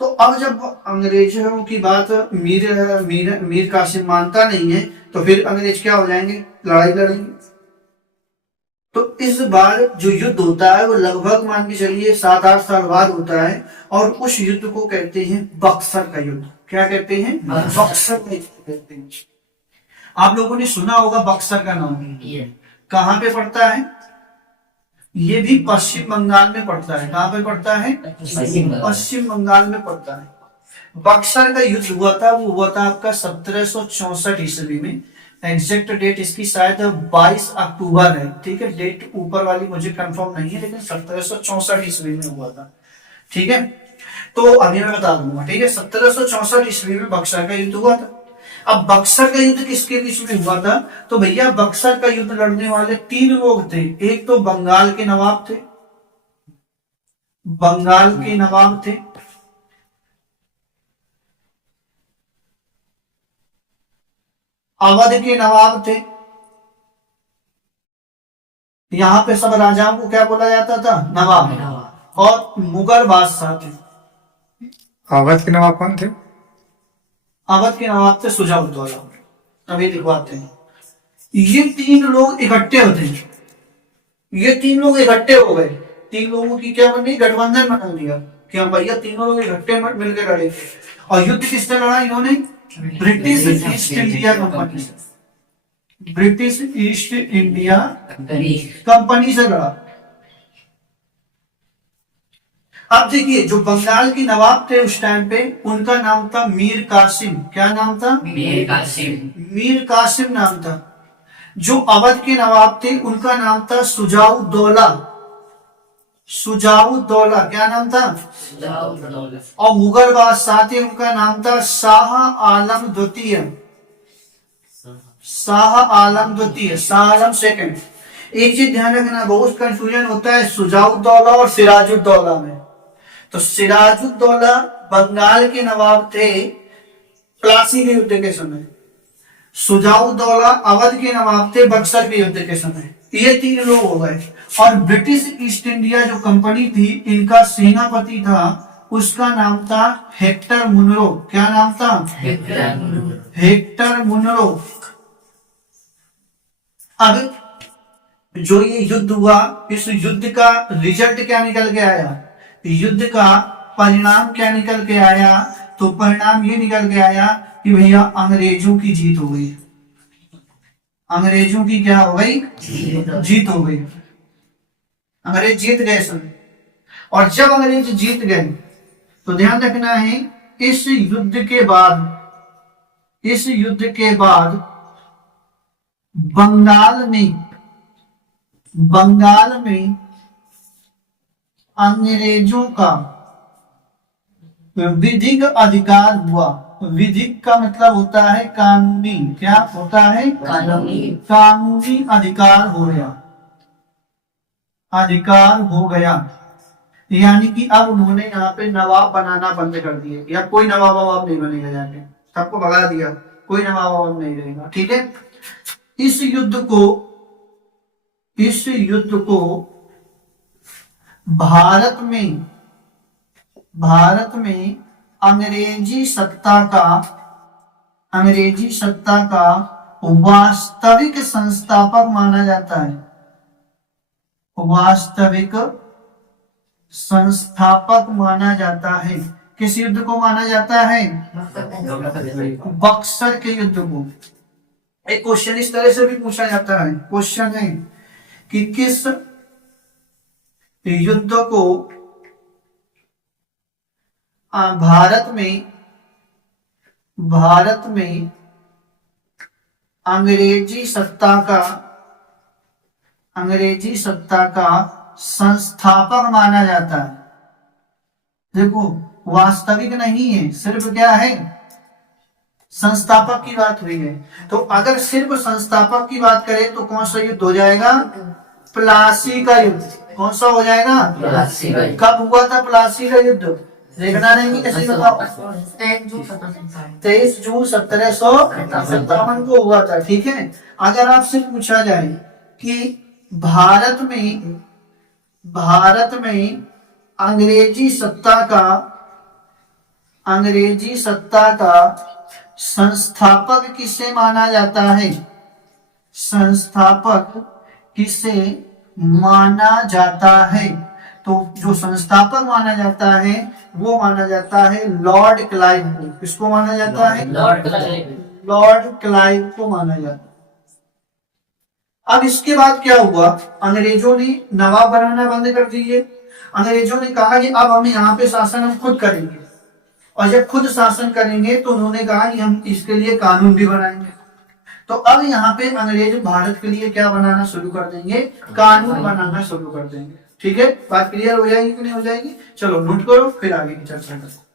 तो अब जब अंग्रेजों की बात मीर मीर मीर कासिम मानता नहीं है, तो फिर अंग्रेज क्या हो जाएंगे, लड़ाई लड़ेंगे। तो इस बार जो युद्ध होता है वो लगभग मान के चलिए 7-8 साल बाद होता है, और उस युद्ध को कहते हैं बक्सर का युद्ध। क्या कहते हैं? बक्सर का युद्ध कहते हैं। आप लोगों ने सुना होगा बक्सर का नाम, कहाँ पे पड़ता है? ये भी पश्चिम बंगाल में पड़ता है। कहाँ पे पड़ता है? पश्चिम बंगाल में पड़ता है। बक्सर का युद्ध हुआ था, वो हुआ था आपका 1764 ईस्वी में। एग्जैक्ट डेट इसकी शायद 22 अक्टूबर है, ठीक है। डेट ऊपर वाली मुझे कंफर्म नहीं है, लेकिन 1764 ईस्वी में हुआ था, ठीक है। तो अभी मैं बता दूंगा, ठीक है। 1764 ईस्वी में बक्सर का युद्ध हुआ था। अब बक्सर का युद्ध किसके बीच में हुआ था? तो भैया बक्सर का युद्ध लड़ने वाले 3 लोग थे। एक तो बंगाल के नवाब थे, बंगाल के नवाब थे, अवध के नवाब थे। यहां पे सब राजाओं को क्या बोला जाता था? नवाब। और मुगल बादशाह थे। अवध के नवाब कौन थे? अवध के नवाब थे सुजाउद्दौला। अभी दिखवाते हैं। ये 3 लोग इकट्ठे होते हैं, ये 3 लोग इकट्ठे हो गए। 3 लोगों की क्या बनी? गठबंधन बना दिया कि हम भैया तीनों लोग इकट्ठे मिलकर लड़े। और युद्ध किससे लड़ा इन्होंने? ब्रिटिश ईस्ट इंडिया कंपनी से। ब्रिटिश ईस्ट इंडिया कंपनी से लड़ा। अब देखिए, जो बंगाल के नवाब थे उस टाइम पे, उनका नाम था मीर कासिम। क्या नाम था? मीर कासिम। मीर कासिम नाम था। जो अवध के नवाब थे उनका नाम था सुजाउद्दौला। सुजाउद्दौला, क्या नाम था? और मुगल बादशाह थे, उनका नाम था शाह आलम द्वितीय। शाह आलम द्वितीय, शाह आलम सेकंड। एक चीज ध्यान रखना, बहुत कंफ्यूजन होता है सुजाउद्दौला और सिराजुद्दौला में। तो सिराजुद्दौला बंगाल के नवाब थे प्लासी के युद्ध के समय। सुजाउद्दौला अवध के नवाब थे बक्सर के युद्ध के समय। ये 3 लोग हो गए। और ब्रिटिश ईस्ट इंडिया जो कंपनी थी, इनका सेनापति था, उसका नाम था हेक्टर मुनरो। क्या नाम था? Hector Munro. अब जो ये युद्ध हुआ, इस युद्ध का रिजल्ट क्या निकल के आया? युद्ध का परिणाम क्या निकल के आया? तो परिणाम ये निकल के आया कि भैया अंग्रेजों की जीत हो गई। अंग्रेजों की क्या हो गई? जीत हो गई। अंग्रेज जीत गए सब। और जब अंग्रेज जीत गए तो ध्यान रखना है, इस युद्ध के बाद, इस युद्ध के बाद बंगाल में अंग्रेजों का विधिक अधिकार हुआ। विधिक का मतलब होता है कानूनी। क्या होता है? कानूनी अधिकार हो गया। अधिकार हो गया, यानी कि अब उन्होंने यहाँ पे नवाब बनाना बंद कर दिए। या कोई नवाब ववाब नहीं बनेगा, जाके सबको भगा दिया, कोई नवाब ववाब नहीं रहेगा, ठीक है। इस युद्ध को भारत में अंग्रेजी सत्ता का वास्तविक संस्थापक माना जाता है। वास्तविक संस्थापक माना जाता है। किस युद्ध को माना जाता है? बक्सर के युद्ध को। एक क्वेश्चन इस तरह से भी पूछा जाता है, क्वेश्चन है कि किस युद्ध को भारत में अंग्रेजी सत्ता का संस्थापक माना जाता है। देखो, वास्तविक नहीं है, सिर्फ क्या है? संस्थापक की बात हुई है। तो अगर सिर्फ संस्थापक की बात करें तो कौन सा युद्ध हो जाएगा? प्लासी का युद्ध। कौन सा हो जाएगा? प्लासी का। कब हुआ था प्लासी का युद्ध? देखना नहीं, कैसे बताओ? 23 जून 1757 को हुआ था, ठीक है। अगर आपसे पूछा जाए कि भारत में अंग्रेजी सत्ता का अंग्रेजी सत्ता का संस्थापक किसे माना जाता है? संस्थापक किसे माना जाता है? तो जो संस्थापक माना जाता है वो माना जाता है लॉर्ड क्लाइव को। किसको माना जाता है? Lord Clive. लॉर्ड क्लाइव को माना जाता है। अब इसके बाद क्या हुआ? अंग्रेजों ने नवाब बनाना बंद कर दिए। अंग्रेजों ने कहा कि अब हम यहाँ पे शासन हम खुद करेंगे, और जब खुद शासन करेंगे तो उन्होंने कहा कि हम इसके लिए कानून भी बनाएंगे। तो अब यहाँ पे अंग्रेज भारत के लिए क्या बनाना शुरू कर देंगे? कानून बनाना शुरू कर देंगे। ठीक है, बात क्लियर हो जाएगी कि नहीं हो जाएगी? चलो नोट करो, फिर आगे की चर्चा करो।